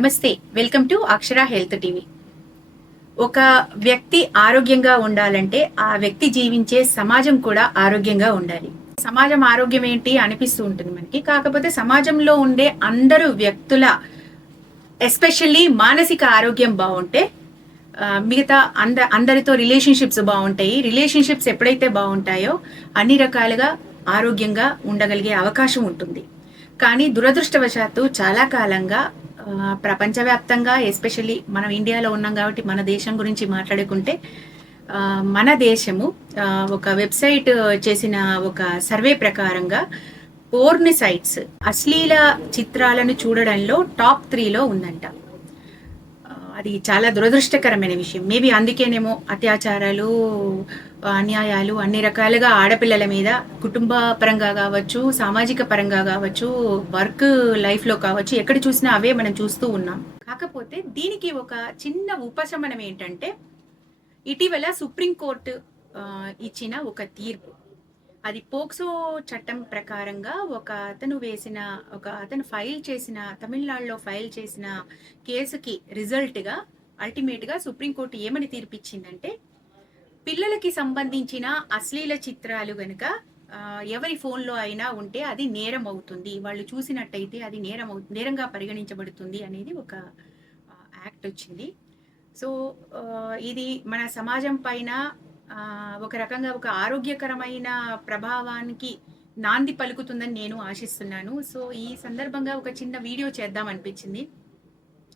నమస్తే, welcome to Akshara health TV. ఒక వ్యక్తి ఆరోగ్యంగా ఉండాలంటే ఆ వ్యక్తి జీవించే సమాజం కూడా ఆరోగ్యంగా ఉండాలి. సమాజం ఆరోగ్యం ఏంటి అనిపిస్తూ ఉంటుంది మనకి. కాకపోతే సమాజంలో ఉండే అందరు వ్యక్తుల ఎస్పెషల్లీ మానసిక ఆరోగ్యం బాగుంటే మిగతా అందరితో రిలేషన్షిప్స్ బాగుంటాయి. రిలేషన్షిప్స్ ఎప్పుడైతే బాగుంటాయో అన్ని రకాలుగా ఆరోగ్యంగా ఉండగలిగే అవకాశం ఉంటుంది. కానీ దురదృష్టవశాత్తు చాలా కాలంగా ప్రపంచవ్యాప్తంగా ఎస్పెషల్లీ మనం ఇండియాలో ఉన్నాం కాబట్టి మన దేశం గురించి మాట్లాడుకుంటే మన దేశము ఒక వెబ్సైట్ చేసిన ఒక సర్వే ప్రకారంగా పోర్న్ సైట్స్ అశ్లీల చిత్రాలను చూడడంలో టాప్ 3లో ఉందంట. అది చాలా దురదృష్టకరమైన విషయం. మేబీ అందుకేనేమో అత్యాచారాలు, అన్యాయాలు అన్ని రకాలుగా ఆడపిల్లల మీద కుటుంబ పరంగా కావచ్చు, సామాజిక పరంగా కావచ్చు, వర్క్ లైఫ్లో కావచ్చు, ఎక్కడ చూసినా అవే మనం చూస్తూ ఉన్నాం. కాకపోతే దీనికి ఒక చిన్న ఉపశమనం ఏంటంటే ఇటీవల సుప్రీంకోర్టు ఇచ్చిన ఒక తీర్పు. అది పోక్సో చట్టం ప్రకారంగా ఒక అతను ఫైల్ చేసిన తమిళనాడులో ఫైల్ చేసిన కేసుకి రిజల్ట్గా అల్టిమేట్గా సుప్రీంకోర్టు ఏమని తీర్పిచ్చిందంటే పిల్లలకి సంబంధించిన అశ్లీల చిత్రాలు గనుక ఎవరి ఫోన్లో అయినా ఉంటే అది నేరం అవుతుంది, వాళ్ళు చూసినట్టయితే అది నేరంగా పరిగణించబడుతుంది అనేది ఒక యాక్ట్ వచ్చింది. సో ఇది మన సమాజం పైన ఒక రకంగా ఒక ఆరోగ్యకరమైన ప్రభావానికి నాంది పలుకుతుందని నేను ఆశిస్తున్నాను. సో ఈ సందర్భంగా ఒక చిన్న వీడియో చేద్దాం అనిపించింది.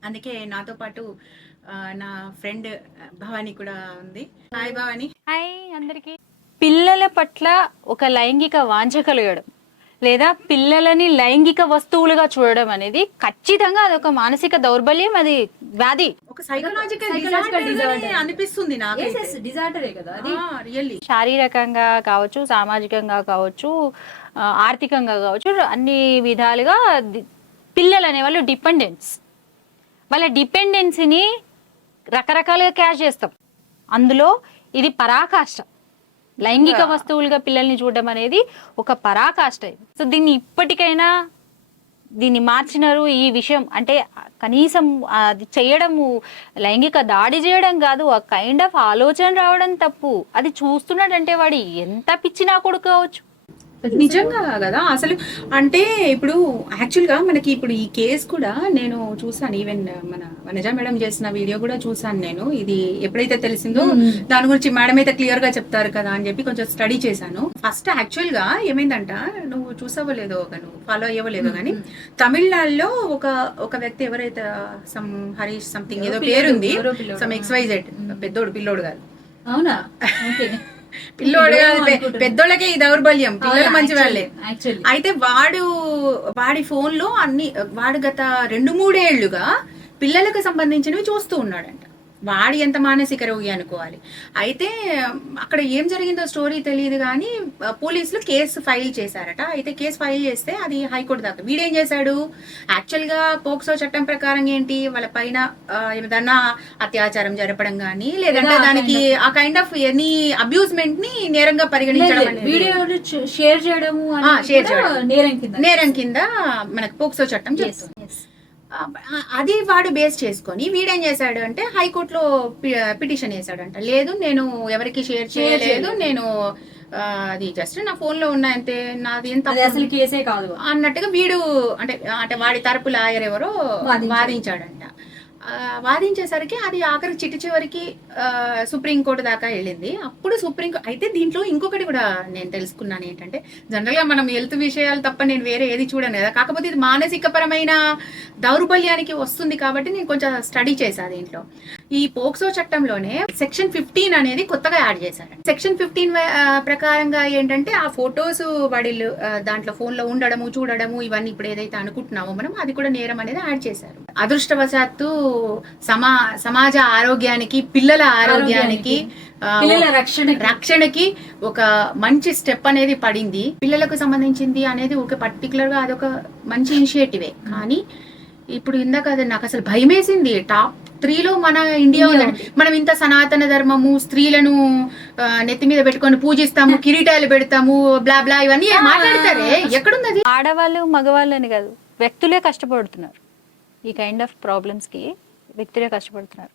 అందుకే నాతో పాటు నా ఫ్రెండ్ భవాని కూడా ఉంది. హాయ్ భవాని. హాయ్ అందరికి. పిల్లల పట్ల ఒక లైంగిక వాంఛ కలగడం లేదా పిల్లలని లైంగిక వస్తువులుగా చూడడం అనేది ఖచ్చితంగా అదొక మానసిక దౌర్బల్యం, అది వ్యాధి, ఒక సైకలాజికల్ డిజార్డర్ అనిపిస్తుంది నాకు. డిజార్డరే కదా అది. రియల్లీ శారీరకంగా కావచ్చు, సామాజికంగా కావచ్చు, ఆర్థికంగా కావచ్చు, అన్ని విధాలుగా పిల్లలు అనేవాళ్ళు వాళ్ళ డిపెండెన్సీని రకరకాలుగా క్యాష్ చేస్తాం. అందులో ఇది పరాకాష్ట. లైంగిక వస్తువులుగా పిల్లల్ని చూడడం అనేది ఒక పరాకాష్ట. సో దీన్ని ఇప్పటికైనా దీన్ని మార్చినారు. ఈ విషయం అంటే కనీసం అది చేయడము, లైంగిక దాడి చేయడం కాదు, ఆ కైండ్ ఆఫ్ ఆలోచన రావడం తప్పు. అది చూస్తున్నాడంటే వాడు ఎంత పిచ్చినా కొడుకు కావచ్చు. నిజంగా కదా అసలు. అంటే ఇప్పుడు యాక్చువల్గా మనకి ఇప్పుడు ఈ కేసు కూడా నేను చూసాను, ఈవెన్ మన వనజ మేడం చేసిన వీడియో కూడా చూసాను నేను. ఇది ఎప్పుడైతే తెలిసిందో దాని గురించి మేడం అయితే క్లియర్ గా చెప్తారు కదా అని చెప్పి కొంచెం స్టడీ చేశాను. ఫస్ట్ యాక్చువల్ గా ఏమైందంట, నువ్వు చూసావలేదో, నువ్వు ఫాలో అయ్యవలేదో కానీ తమిళనాడులో ఒక వ్యక్తి ఎవరైతే సమ్ హరీష్ సంథింగ్ ఏదో పేరుంది, సమ్ XYZ, పిల్లోడు కాదు. అవునా? పిల్లోడు కాదు, పెద్దోళ్ళకే ఈ దౌర్బల్యం, పిల్లలు మంచి వాళ్ళే. అయితే వాడి ఫోన్ లో వాడు గత 2-3 ఏళ్లుగా పిల్లలకు సంబంధించినవి చూస్తూ ఉన్నాడంట. వాడి ఎంత మానసిక రోగి అనుకోవాలి. అయితే అక్కడ ఏం జరిగిందో స్టోరీ తెలియదు కానీ పోలీసులు కేసు ఫైల్ చేశారట. అయితే కేసు ఫైల్ చేస్తే అది హైకోర్టు దాకా. వీడేం చేశాడు, యాక్చువల్గా పోక్సో చట్టం ప్రకారం ఏంటి, వాళ్ళ పైన ఏదన్నా అత్యాచారం జరపడం కానీ లేదంటే దానికి ఆ కైండ్ ఆఫ్ ఎనీ అబ్యూస్మెంట్ ని నేరంగా పరిగణించడం, షేర్ చేయడం నేరం కింద మనకు పోక్సో చట్టం చేస్తుంది. అది వాడు బేస్ చేసుకొని వీడేం చేశాడు అంటే హైకోర్టులో పిటిషన్ వేసాడంట. లేదు, నేను ఎవరికి షేర్ చేయలేదు, నేను అది జస్ట్ నా ఫోన్ లో ఉన్నాయంతే, నాది ఎంత అసలు కేసే కాదు అన్నట్టుగా వీడు అంటే వాడి తరపు లాయర్ ఎవరో వాదించాడంట. వాదించేసరికి అది ఆఖరికి చివరికి సుప్రీంకోర్టు దాకా వెళ్ళింది. అప్పుడు సుప్రీంకోర్టు అయితే దీంట్లో ఇంకొకటి కూడా నేను తెలుసుకున్నాను ఏంటంటే, జనరల్ గా మనం హెల్త్ విషయాలు తప్ప నేను వేరే ఏది చూడను కదా, కాకపోతే ఇది మానసిక పరమైన దౌర్బల్యానికి వస్తుంది కాబట్టి నేను కొంచెం స్టడీ చేశాను. దీంట్లో ఈ పోక్సో చట్టంలోనే సెక్షన్ 15 అనేది కొత్తగా యాడ్ చేశారు. సెక్షన్ 15 ప్రకారంగా ఏంటంటే ఆ ఫొటోస్ వాడి దాంట్లో ఫోన్ లో ఉండడము, చూడడము, ఇవన్నీ ఇప్పుడు ఏదైతే అనుకుంటున్నామో మనం, అది కూడా నేరం అనేది యాడ్ చేశారు. అదృష్టవశాత్తు సమాజ ఆరోగ్యానికి, పిల్లల ఆరోగ్యానికి, రక్షణకి ఒక మంచి స్టెప్ అనేది పడింది. పిల్లలకు సంబంధించింది అనేది ఒక పర్టికులర్ గా అదొక మంచి ఇనిషియేటివే. కానీ ఇప్పుడు ఇందాక అది నాకు అసలు భయమేసింది. టాప్ 3లో మన ఇండియా ఉందండి. మనం ఇంత సనాతన ధర్మము, స్త్రీలను నెత్తి మీద పెట్టుకొని పూజిస్తాము, కిరీటాలు పెడతాము, బ్లా బ్లా ఇవన్నీ మాట్లాడతారే, ఎక్కడుంది? ఆడవాళ్ళు మగవాళ్ళు అని కాదు, వ్యక్తులే కష్టపడుతున్నారు. ఈ కైండ్ ఆఫ్ ప్రాబ్లమ్స్కి వ్యక్తులే కష్టపడుతున్నారు.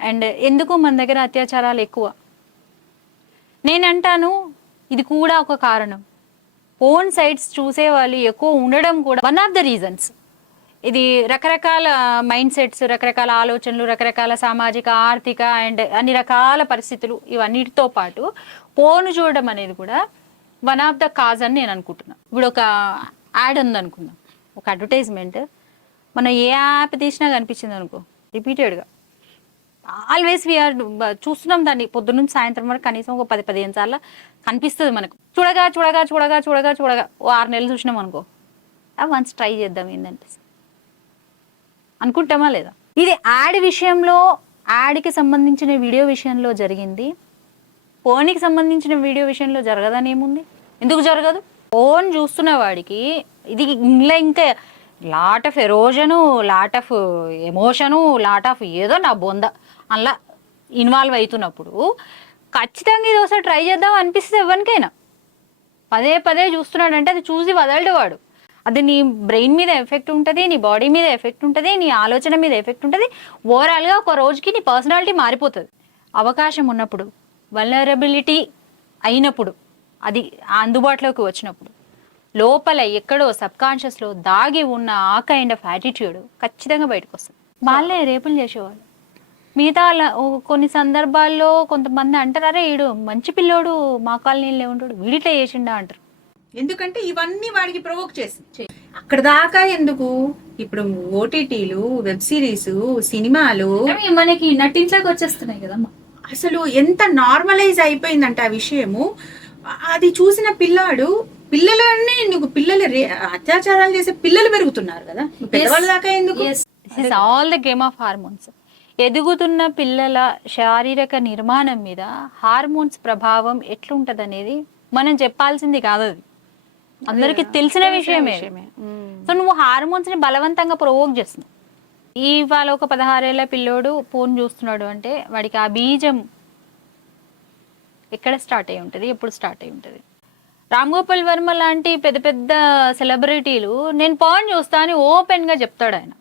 అండ్ ఎందుకు మన దగ్గర అత్యాచారాలు ఎక్కువ నేనంటాను, ఇది కూడా ఒక కారణం. ఫోన్ సైట్స్ చూసే వాళ్ళు ఎక్కువ ఉండడం కూడా వన్ ఆఫ్ ద రీజన్స్. ఇది రకరకాల మైండ్ సెట్స్, రకరకాల ఆలోచనలు, రకరకాల సామాజిక, ఆర్థిక అండ్ అన్ని రకాల పరిస్థితులు ఇవన్నిటితో పాటు ఫోన్ చూడడం అనేది కూడా వన్ ఆఫ్ ద కాజ్ అని నేను అనుకుంటున్నాను. ఇప్పుడు ఒక యాడ్ ఉందనుకుందాం, ఒక అడ్వర్టైజ్మెంట్, మనం ఏ యాప్ తీసినా కనిపించింది అనుకో రిపీటెడ్గా, ఆల్వేస్ వీఆర్ చూస్తున్నాం దాన్ని పొద్దున్న సాయంత్రం వరకు కనీసం ఒక 10-15 సార్లు కనిపిస్తుంది మనకు. చూడగా చూడగా చూడగా చూడగా చూడగా ఓ 6 నెలలు చూసినాం అనుకో, వన్స్ ట్రై చేద్దాం ఏంటంటే అనుకుంటామా లేదా? ఇది యాడ్ విషయంలో, యాడ్కి సంబంధించిన వీడియో విషయంలో జరిగింది. ఫోన్కి సంబంధించిన వీడియో విషయంలో జరగదని ఏముంది? ఎందుకు జరగదు? ఫోన్ చూస్తున్న వాడికి ఇది ఇంకా లాట్ ఆఫ్ ఎరోజను, lot of emotion, lot of ఏదో నా బొంద అలా ఇన్వాల్వ్ అవుతున్నప్పుడు ఖచ్చితంగా ఇది ఒకసారి ట్రై చేద్దాం అనిపిస్తుంది ఎవరికైనా. పదే పదే చూస్తున్నాడంటే అది చూసి వదలడు వాడు. అది నీ బ్రెయిన్ మీద ఎఫెక్ట్ ఉంటుంది, నీ బాడీ మీద ఎఫెక్ట్ ఉంటుంది, నీ ఆలోచన మీద ఎఫెక్ట్ ఉంటుంది. ఓవరాల్గా ఒక రోజుకి నీ పర్సనాలిటీ మారిపోతుంది. అవకాశం ఉన్నప్పుడు, వల్నరబిలిటీ అయినప్పుడు, అది అందుబాటులోకి వచ్చినప్పుడు లోపల ఎక్కడో సబ్కాన్షియస్లో దాగి ఉన్న ఆ కైండ్ ఆఫ్ యాటిట్యూడ్ ఖచ్చితంగా బయటకు వస్తుంది. వాళ్ళే రేపులు చేసేవాళ్ళు. మిగతా కొన్ని సందర్భాల్లో కొంతమంది అంటారు, అరే వీడు మంచి పిల్లోడు, మా కాలనీలో ఉంటాడు, వీడిట్లా చేసిండా అంటారు. ఎందుకంటే ఇవన్నీ వాడికి ప్రొవోక్ చేసింది. అక్కడ దాకా ఎందుకు? ఇప్పుడు ఓటీటీలు, వెబ్ సిరీస్, సినిమాలు అవి మనకి నటింట్లోకి వచ్చేస్తున్నాయి కదమ్మా. అసలు ఎంత నార్మలైజ్ అయిపోయిందంటే ఆ విషయము. అది చూసిన పిల్లలని నువ్వు అత్యాచారాలు చేసే పిల్లలు పెరుగుతున్నారు కదా, పెద్దవాళ్ళ దాకా ఎందుకు? All the game of hormones. ఎదుగుతున్న పిల్లల శారీరక నిర్మాణం మీద హార్మోన్స్ ప్రభావం ఎట్లుంటది అనేది మనం చెప్పాల్సింది కాదు, అది అందరికి తెలిసిన విషయమే. సో నువ్వు హార్మోన్స్ ని బలవంతంగా ప్రొవోక్ చేస్తున్నావు. ఇవాళ ఒక 16 ఏళ్ల పిల్లోడు ఫోన్ చూస్తున్నాడు అంటే వాడికి ఆ బీజం ఎక్కడ స్టార్ట్ అయి ఉంటుంది, ఎప్పుడు స్టార్ట్ అయి ఉంటుంది? రామ్ గోపాల్ వర్మ లాంటి పెద్ద పెద్ద సెలబ్రిటీలు నేను ఫోన్ చూస్తా అని ఓపెన్ గా చెప్తాడు ఆయన.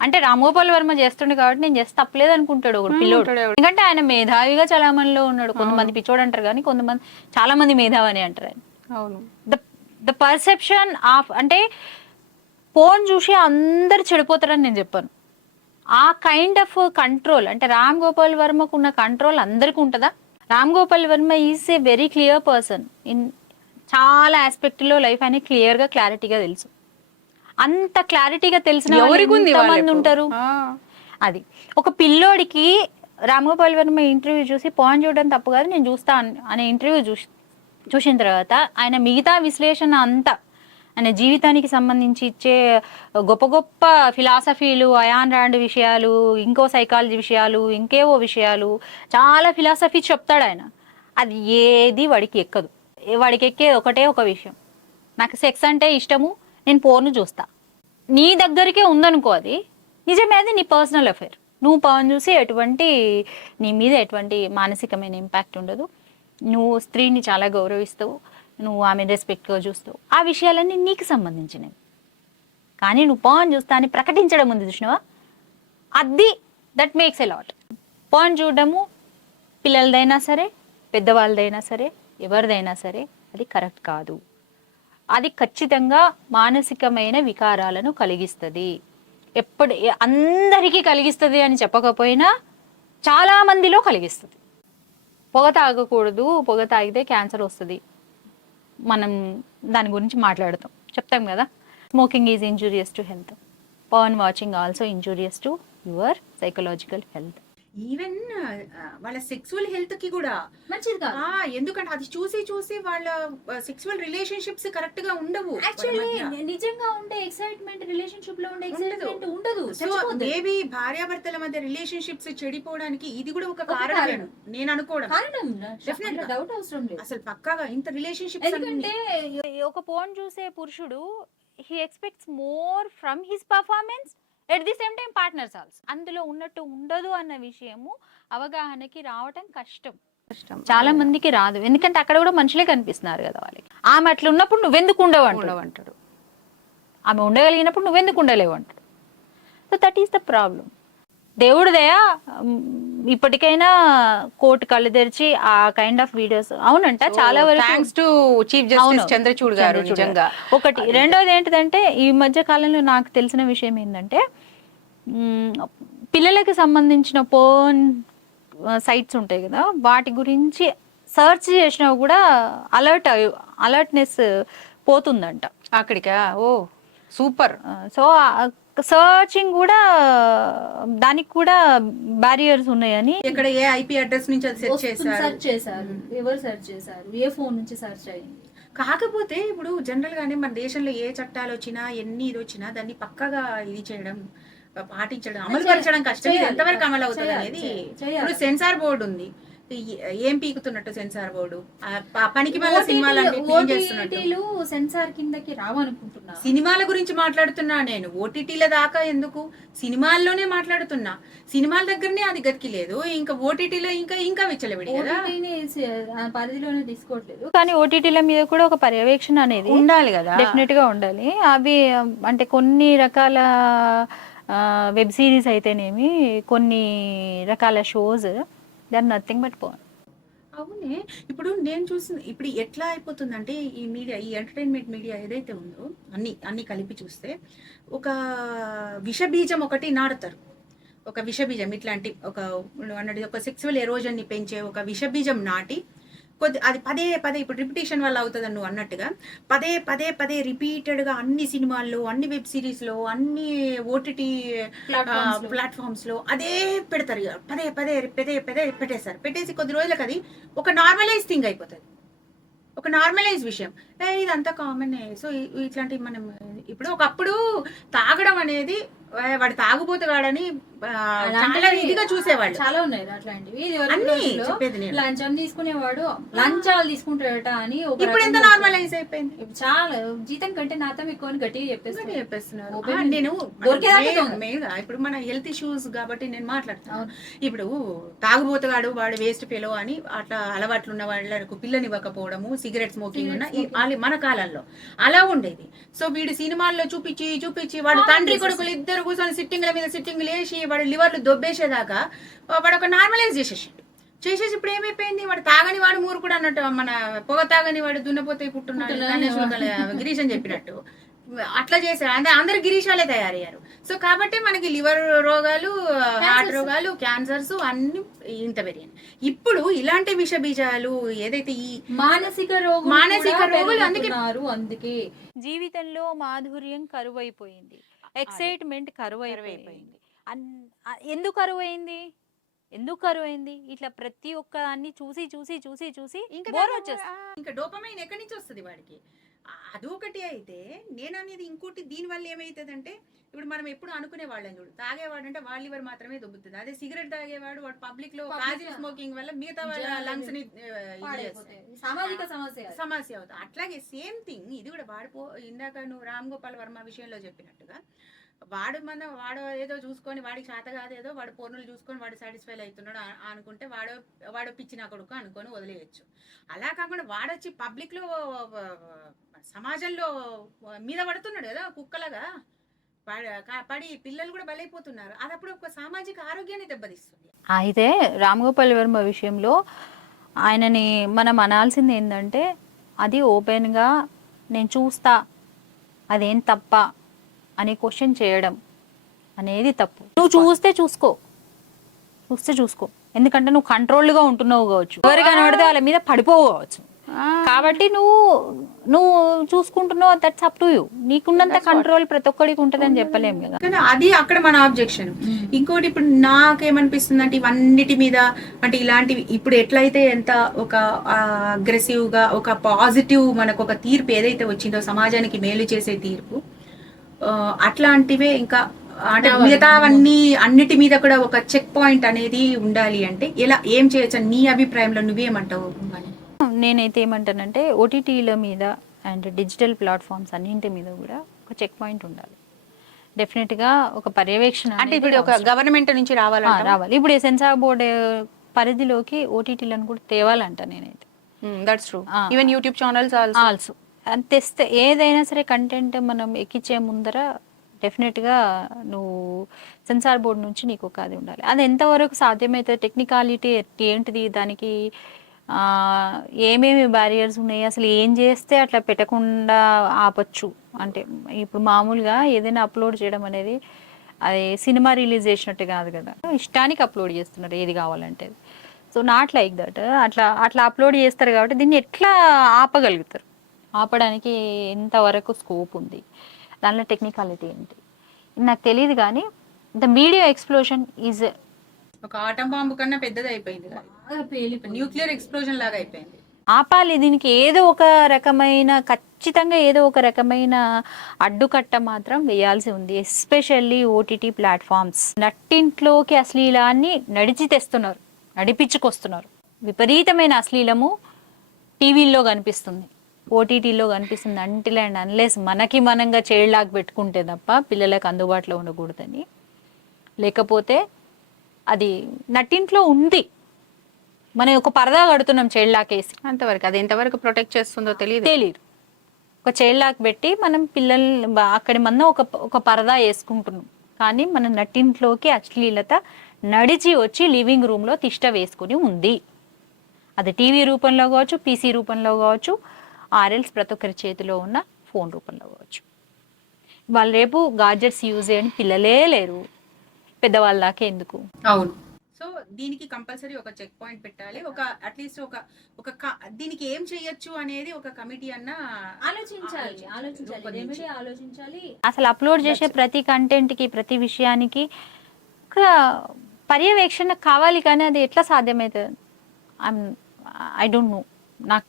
అంటే రామ్ గోపాల్ వర్మ చేస్తుండే కాబట్టి నేను చేస్తే తప్పలేదు అనుకుంటాడు ఒక పిల్లోడు. ఎందుకంటే ఆయన మేధావిగా చలామణిలో ఉన్నాడు. కొంతమంది పిచ్చోడు అంటారు కానీ కొంతమంది చాలా మంది మేధావి అని అంటారు ఆయన. అవును. ద పర్సెప్షన్ ఆఫ్, అంటే ఫోన్ చూసి అందరు చెడిపోతారని నేను చెప్పాను. ఆ కైండ్ ఆఫ్ కంట్రోల్ అంటే రామ్ గోపాల్ వర్మకు ఉన్న కంట్రోల్ అందరికీ ఉంటుందా? Ram Gopal Varma is a very clear person in చాలా ఆస్పెక్ట్లో లైఫ్ అని క్లియర్గా క్లారిటీగా తెలుసు. అంత క్లారిటీగా తెలిసిన మంది ఉంటారు. అది ఒక పిల్లోడికి రామ్ గోపాల్ వర్మ ఇంటర్వ్యూ చూసి ఫోన్ చూడడం తప్పు కాదు, నేను చూస్తా అనే ఇంటర్వ్యూ చూసిన తర్వాత ఆయన మిగతా విశ్లేషణ అంతా, ఆయన జీవితానికి సంబంధించి ఇచ్చే గొప్ప గొప్ప ఫిలాసఫీలు, అయాన్ రాండ్ విషయాలు, ఇంకో సైకాలజీ విషయాలు, ఇంకేవో విషయాలు, చాలా ఫిలాసఫీ చెప్తాడు ఆయన. అది ఏది వాడికి ఎక్కదు. వాడికి ఎక్కేది ఒకటే ఒక విషయం, నాకు సెక్స్ అంటే ఇష్టము, నేను పోర్ను చూస్తా. నీ దగ్గరికే ఉందనుకో, అది నిజమే, అది నీ పర్సనల్ అఫైర్. నువ్వు పవన్ చూసి నీ మీద ఎటువంటి మానసికమైన ఇంపాక్ట్ ఉండదు. నువ్వు స్త్రీని చాలా గౌరవిస్తావు, నువ్వు ఆమె రెస్పెక్ట్గా చూస్తావు, ఆ విషయాలన్నీ నీకు సంబంధించినవి. కానీ నువ్వు పవన్ చూస్తా అని ప్రకటించడం ఉంది చూసినావా, అది that makes a lot. Pawan చూడడము పిల్లలదైనా సరే, పెద్దవాళ్ళదైనా సరే, ఎవరిదైనా సరే అది కరెక్ట్ కాదు. అది ఖచ్చితంగా మానసికమైన వికారాలను కలిగిస్తుంది. అందరికీ కలిగిస్తుంది అని చెప్పకపోయినా చాలా మందిలో కలిగిస్తుంది. పొగ తాగకూడదు, పొగ తాగితే క్యాన్సర్ వస్తుంది, మనం దాని గురించి చెప్తాం కదా. Smoking is injurious to health, porn watching also injurious to your psychological health. Even వాళ్ళ సెక్సువల్ హెల్త్ కి కూడా మంచిది కాదు. ఎందుకంటే అది చూసి వాళ్ళ సెక్సువల్ రిలేషన్షిప్స్ కరెక్ట్ గా ఉండవు. యాక్చువల్లీ నిజంగా ఉండే ఎక్సైట్మెంట్, రిలేషన్షిప్ లో ఉండే ఎక్సైట్మెంట్ ఉండదు. మేబీ భార్యాభర్తల మధ్య రిలేషన్షిప్స్ చెడిపోవడానికి ఇది కూడా ఒక కారణం నేను అనుకోవడం. డౌట్ అవసరం లేదు అసలు పక్కాగా ఇంత రిలేషన్షిప్స్. ఎందుకంటే ఒక ఫోన్ చూసే పురుషుడు he expects more from his performance, at the same time partners also. అందులో ఉన్నట్టు ఉండదు అన్న విషయము అవగాహనకి రావటం కష్టం. చాలా మందికి రాదు, ఎందుకంటే అక్కడ కూడా మనుషులే కనిపిస్తున్నారు కదా వాళ్ళకి. ఆమె అట్లా ఉన్నప్పుడు నువ్వెందుకు ఉండవు అంటాడు, ఆమె ఉండగలిగినప్పుడు నువ్వెందుకు ఉండలేవు అంటాడు. So that is the problem. దేవుడి దయ ఇప్పటికైనా కోర్టు కళ్ళు తెరిచి ఆ కైండ్ ఆఫ్ వీడియోస్ అవునంట చాలా వరకు థ్యాంక్స్ టు చీఫ్ అవును. జస్టిస్ చంద్రచూడ్ గారు చంద్రచూడ్ నిజంగా. ఒకటి. రెండోది ఏంటిదంటే ఈ మధ్య కాలంలో నాకు తెలిసిన విషయం ఏంటంటే పిల్లలకి సంబంధించిన పోర్న్ సైట్స్ ఉంటాయి కదా, వాటి గురించి సర్చ్ చేసినా కూడా అలర్ట్నెస్ పోతుందంట అక్కడికా? ఓ సూపర్. సో సర్చింగ్ కూడా దానికి కూడా బ్యారియర్స్ ఉన్నాయని. ఇక్కడ ఏ ఐపీ అడ్రస్ నుంచి అది సెర్చ్ చేశారు, సెర్చ్ చేశారు, ఎవరు సెర్చ్ చేశారు, ఏ ఫోన్ నుంచి సెర్చ్ అయ్యింది. కాకపోతే ఇప్పుడు జనరల్ గానే మన దేశంలో ఏ చట్టాలు వచ్చినా ఎన్ని ఇది వచ్చినా దాన్ని పక్కగా ఇది చేయడం, పాటించడం, అమలు పరచడం కష్టం. ఇది ఎంతవరకు అమలు అవుతుంది అనేది. ఇప్పుడు సెన్సార్ బోర్డు ఉంది, ఏం పీకుతున్నట్టు సెన్సార్ బోర్డు పనికి మళ్ళీ సినిమాలు సెన్సార్ కిందకి రావనుకుంటున్నా. సినిమాల గురించి మాట్లాడుతున్నా నేను, ఓటీటీల దాకా ఎందుకు, సినిమాల్లోనే మాట్లాడుతున్నా. సినిమాల దగ్గరనే అది గతికి లేదు, ఇంకా ఓటీటీలో ఇంకా విచ్చలవిడి కదా, పరిధిలోనే తీసుకోవట్లేదు. కానీ ఓటీటీల మీద కూడా ఒక పర్యవేక్షణ అనేది ఉండాలి కదా, డెఫినెట్ గా ఉండాలి. అవి అంటే కొన్ని రకాల వెబ్ సిరీస్ అయితేనేమి, కొన్ని రకాల shows, they are nothing but porn. అవునే. ఇప్పుడు నేను చూసిన ఇప్పుడు ఎట్లా అయిపోతుందంటే ఈ మీడియా, ఈ ఎంటర్టైన్మెంట్ మీడియా ఏదైతే ఉందో అన్ని కలిపి చూస్తే ఒక విషబీజం ఒకటి నాటుతారు. ఒక విషబీజం ఇట్లాంటి ఒక సెక్సువల్ ఎరోజన్ ని పెంచే ఒక విషబీజం నాటి అది పదే ఇప్పుడు రిపిటేషన్ వల్ల అవుతుంది నువ్వు అన్నట్టుగా పదే రిపీటెడ్గా అన్ని సినిమాల్లో, అన్ని వెబ్ సిరీస్లో, అన్ని ఓటీటీ ప్లాట్ఫామ్స్లో అదే పెడతారు. పదే పెట్టేస్తారు. పెట్టేసి కొద్ది రోజులకు అది ఒక నార్మలైజ్ థింగ్ అయిపోతుంది, ఒక నార్మలైజ్ విషయం. ఇదంతా కామన్. సో ఇట్లాంటివి మనం ఇప్పుడు ఒకప్పుడు తాగడం అనేది వాడు తాగుబోతుగాడని చాలా ఇదిగా చూసేవాళ్ళు. చాలా ఉన్నాయి అట్లాంటివి. చెప్పేది నేను, లంచం తీసుకునేవాడు లంచాలు తీసుకుంటాడట అని ఇప్పుడు ఎంత నార్మలైజ్ అయిపోయింది. చాలా జీతం కంటే నాతో ఎక్కువ గట్టిగా చెప్పేస్తున్నారు. నేను ఇప్పుడు మన హెల్త్ ఇష్యూస్ కాబట్టి నేను మాట్లాడుతాను. ఇప్పుడు తాగుబోతుగాడు వాడు వేస్ట్ ఫెలో అని అట్లా అలవాట్లు ఉన్న వాళ్ళకు పిల్లనివ్వకపోవడము, సిగరెట్ స్మోకింగ్ ఉన్న మన కాలంలో అలా ఉండేది. సో వీడు సినిమాల్లో చూపించి వాడు తండ్రి కొడుకులు ఇద్దరు కూర్చొని సిట్టింగ్ల మీద సిట్టింగ్లు వేసి వాడు లివర్లు దొబ్బేసేదాకా వాడు ఒక నార్మలైజ్ చేసేసి ఇప్పుడు ఏమైపోయింది, వాడు తాగని వాడు మూర్ఖుడు అన్నట్టు, మన పొగ తాగని వాడు దున్నపోతే పుట్టున్నాడు గిరీష్ అని చెప్పినట్టు అట్లా చేశారు. అంటే అందరు గిరీషాలే తయారయ్యారు. సో కాబట్టి మనకి లివర్ రోగాలు, హార్ట్ రోగాలు, క్యాన్సర్స్ అన్ని ఇంత పెరిగాయి. ఇప్పుడు ఇలాంటి విష బీజాలు ఏదైతే ఈ మానసిక రోగులు అందుకే జీవితంలో మాధుర్యం కరువైపోయింది, ఎక్సైట్మెంట్ కరువైపోయింది. ఎందుకు కరువైంది? ఇట్లా ప్రతి ఒక్క దాన్ని చూసి ఇంకా డోపమైన్ ఎక్కడి నుంచి వస్తుంది వాడికి? అదొకటి. అయితే నేను అనేది ఇంకోటి, దీని వల్ల ఏమైతుందంటే ఇప్పుడు మనం ఎప్పుడు అనుకునే వాళ్ళని చూడు, తాగేవాడు అంటే వాళ్ళ లివర్ మాత్రమే దొబ్బుతుంది. అదే సిగరెట్ తాగేవాడు వాడు పబ్లిక్ లో ప్యాసివ్ స్మోకింగ్ వల్ల మిగతా వాళ్ళ లంగ్స్ ని సామాజిక సమస్య అవుతుంది. అట్లాగే సేమ్ థింగ్ ఇది కూడా ఇందాక నువ్వు రామ్ గోపాల్ వర్మ విషయంలో చెప్పినట్టుగా వాడు ఏదో చూసుకొని వాడికి చేత కాదేదో వాడు పోర్నులు చూసుకొని వాడు సాటిస్ఫై అవుతున్నాడు అనుకుంటే వాడు పిచ్చి నా కొడుకు అనుకొని వదిలేయచ్చు. అలా కాకుండా వాడొచ్చి పబ్లిక్ లో సమాజంలో మీద పడుతున్నాడు కదా కుక్కలాగా పడి పిల్లలు కూడా బలైపోతున్నారు. అది అప్పుడు ఒక సామాజిక ఆరోగ్యాన్ని దెబ్బతీస్తుంది. అయితే రామ్ గోపాల్ వర్మ విషయంలో ఆయనని మనం అనాల్సింది ఏంటంటే, అది ఓపెన్గా నేను చూస్తా అదేం తప్ప అనే క్వశ్చన్ చేయడం అనేది తప్పు. నువ్వు చూస్తే చూసుకో, ఎందుకంటే నువ్వు కంట్రోల్గా ఉంటున్నావు కావచ్చు, ఎవరికైనా పడితే వాళ్ళ మీద పడిపోవచ్చు. కాబట్టి నువ్వు చూసుకుంటున్నావు, దట్స్ అప్ టు యూ. నీకున్నంత కంట్రోల్ ప్రతి ఒక్కడికి ఉంటదని చెప్పలేము కదా. కానీ అది అక్కడ మన ఆబ్జెక్షన్. ఇంకోటి ఇప్పుడు నాకేమనిపిస్తుంది అంటే ఇవన్నిటి మీద అంటే ఇలాంటివి ఇప్పుడు ఎట్లయితే ఎంత ఒక అగ్రెసివ్ గా ఒక పాజిటివ్ మనకు ఒక తీర్పు ఏదైతే వచ్చిందో సమాజానికి మేలు చేసే తీర్పు, అట్లాంటివే ఇంకా అంటే మిగతావన్నీ అన్నిటి మీద కూడా ఒక చెక్ పాయింట్ అనేది ఉండాలి. అంటే ఏం చేయొచ్చు నీ అభిప్రాయంలో, నువ్వేమంటావు? నేనైతే ఏమంటానంటే ఓటీటీల మీద అండ్ డిజిటల్ ప్లాట్ఫామ్స్ అన్నింటి మీద కూడా ఒక చెక్ పాయింట్ ఉండాలి. డెఫినెట్గా ఒక పర్యవేక్షణ అంటే ఇప్పుడు ఒక గవర్నమెంట్ నుంచి రావాలి. ఇప్పుడు సెన్సార్ బోర్డు పరిధిలోకి ఓటీటీలను కూడా తేవాలంట నేనైతే. That's true. Even YouTube channels also తెస్తే ఏదైనా సరే కంటెంట్ మనం ఎక్కించే ముందర డెఫినెట్గా నువ్వు సెన్సార్ బోర్డు నుంచి నీకు ఒక అది ఉండాలి. అది ఎంతవరకు సాధ్యమైతే టెక్నికాలిటీ ఏంటిది, దానికి ఏమేమి బ్యారియర్స్ ఉన్నాయి, అసలు ఏం చేస్తే అట్లా పెట్టకుండా ఆపచ్చు. అంటే ఇప్పుడు మామూలుగా ఏదైనా అప్లోడ్ చేయడం అనేది అది సినిమా రిలీజ్ చేసినట్టు కాదు కదా, ఇష్టానికి అప్లోడ్ చేస్తున్నారు ఏది కావాలంటే. So not like that. అట్లా అప్లోడ్ చేస్తారు కాబట్టి దీన్ని ఎట్లా ఆపగలుగుతారు, ఆపడానికి ఎంతవరకు స్కోప్ ఉంది, దానిలో టెక్నికాలిటీ ఏంటి నాకు తెలియదు. కానీ ద మీడియా ఎక్స్ప్లోషన్ ఈజ్ ఒక ఆటం బాంబు కన్నా పెద్దది అయిపోయింది, న్యూక్లియర్ ఎక్స్ప్లోజన్ లాగా అయిపోయింది. ఆపాలి. దీనికి ఏదో ఒక రకమైన, ఖచ్చితంగా ఏదో ఒక రకమైన అడ్డుకట్ట మాత్రం వేయాల్సి ఉంది. ఎస్పెషల్లీ ఓటీటీ ప్లాట్ఫామ్స్ నట్టింట్లోకి అశ్లీలాన్ని నడిపించుకొస్తున్నారు. విపరీతమైన అశ్లీలము టీవీల్లో కనిపిస్తుంది, ఓటీటీలో కనిపిస్తుంది. అంటిల్ అండ్ అన్లెస్ మనకి మనంగా చైల్డ్ లాక్ పెట్టుకుంటే తప్ప పిల్లలకు అందుబాటులో ఉండకూడదని. లేకపోతే అది నట్టింట్లో ఉంది, మనం ఒక పరదా కడుతున్నాం చైల్డ్ లాక్ వేసి, అంతవరకు అది ఎంతవరకు ప్రొటెక్ట్ చేస్తుందో తెలియదు. ఒక చైల్డ్ లాక్ పెట్టి మనం పిల్లల్ని అక్కడి మన ఒక పరదా వేసుకుంటున్నాం. కానీ మన నట్టింట్లోకి అశ్లీలత నడిచి వచ్చి లివింగ్ రూమ్లో తిష్ట వేసుకుని ఉంది. అది టీవీ రూపంలో కావచ్చు, పీసీ రూపంలో కావచ్చు, ఆర్ఎల్స్ ప్రతి ఒక్కరి చేతిలో ఉన్న ఫోన్ రూపంలో కావచ్చు. వాళ్ళు రేపు గాడ్జెట్స్ యూజ్ చేయని పిల్లలే లేరు, పెద్దవాళ్ళ దాకా ఎందుకు. అవును. సో దీనికి కంపల్సరీ ఒక చెక్ పాయింట్ పెట్టాలి, ఒక అట్లీస్ట్ ఒక దీనికి ఏం చెయ్యొచ్చు అనేది ఒక కమిటీ అన్న ఆలోచించాలి. అసలు అప్లోడ్ చేసే ప్రతి కంటెంట్కి, ప్రతి విషయానికి ఒక పర్యవేక్షణ కావాలి. కానీ అది ఎట్లా సాధ్యమవుతుంది? ఐ డోంట్ నో, నాకు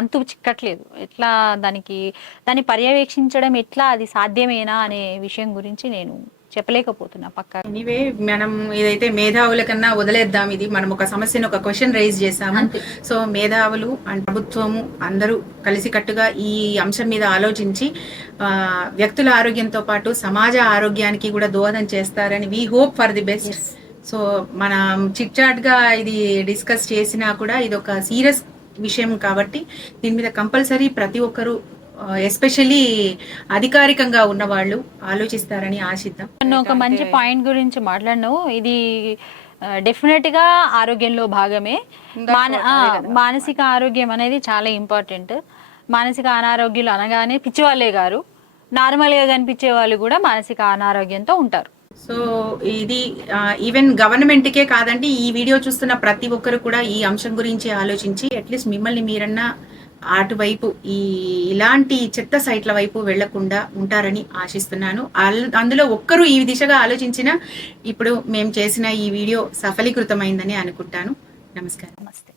అంతు చిక్కట్లేదు. ఎట్లా దాన్ని పర్యవేక్షించడం ఎట్లా, అది సాధ్యమేనా అనే విషయం గురించి నేను చెప్పలేకపోతున్నా పక్కా. ఎనీవే, మనం ఏదైతే మేధావుల కన్నా వదిలేద్దాం. ఇది మనం ఒక సమస్యను, ఒక క్వశ్చన్ రైజ్ చేసాము. సో మేధావులు అండ్ ప్రభుత్వము అందరూ కలిసికట్టుగా ఈ అంశం మీద ఆలోచించి వ్యక్తుల ఆరోగ్యంతో పాటు సమాజ ఆరోగ్యానికి కూడా దోహదం చేస్తారని we hope for the best. So మనం చిట్ చాట్ గా ఇది డిస్కస్ చేసినా కూడా ఇది ఒక సీరియస్ విషయం కాబట్టి దీని మీద కంపల్సరీ ప్రతి ఒక్కరు, ఎస్పెషల్లీ అధికారికంగా ఉన్న వాళ్ళు ఆలోచిస్తారని ఆశిద్దాం. ఒక మంచి పాయింట్ గురించి మాట్లాడినావు. ఇది డెఫినెట్ గా ఆరోగ్యంలో భాగమే. మానసిక ఆరోగ్యం అనేది చాలా ఇంపార్టెంట్. మానసిక అనారోగ్యాలు అనగానే పిచ్చివాళ్ళే గారు, నార్మల్ గా కనిపించే వాళ్ళు కూడా మానసిక అనారోగ్యంతో ఉంటారు. సో ఇది ఈవెన్ గవర్నమెంట్కే కాదండి, ఈ వీడియో చూస్తున్న ప్రతి ఒక్కరు కూడా ఈ అంశం గురించి ఆలోచించి అట్లీస్ట్ మిమ్మల్ని మీరన్నా అటువైపు ఇలాంటి చెత్త సైట్ల వైపు వెళ్లకుండా ఉంటారని ఆశిస్తున్నాను. అందులో ఒక్కరు ఈ దిశగా ఆలోచించినా ఇప్పుడు మేము చేసిన ఈ వీడియో సఫలీకృతమైందని అనుకుంటాను. నమస్కారం. నమస్తే.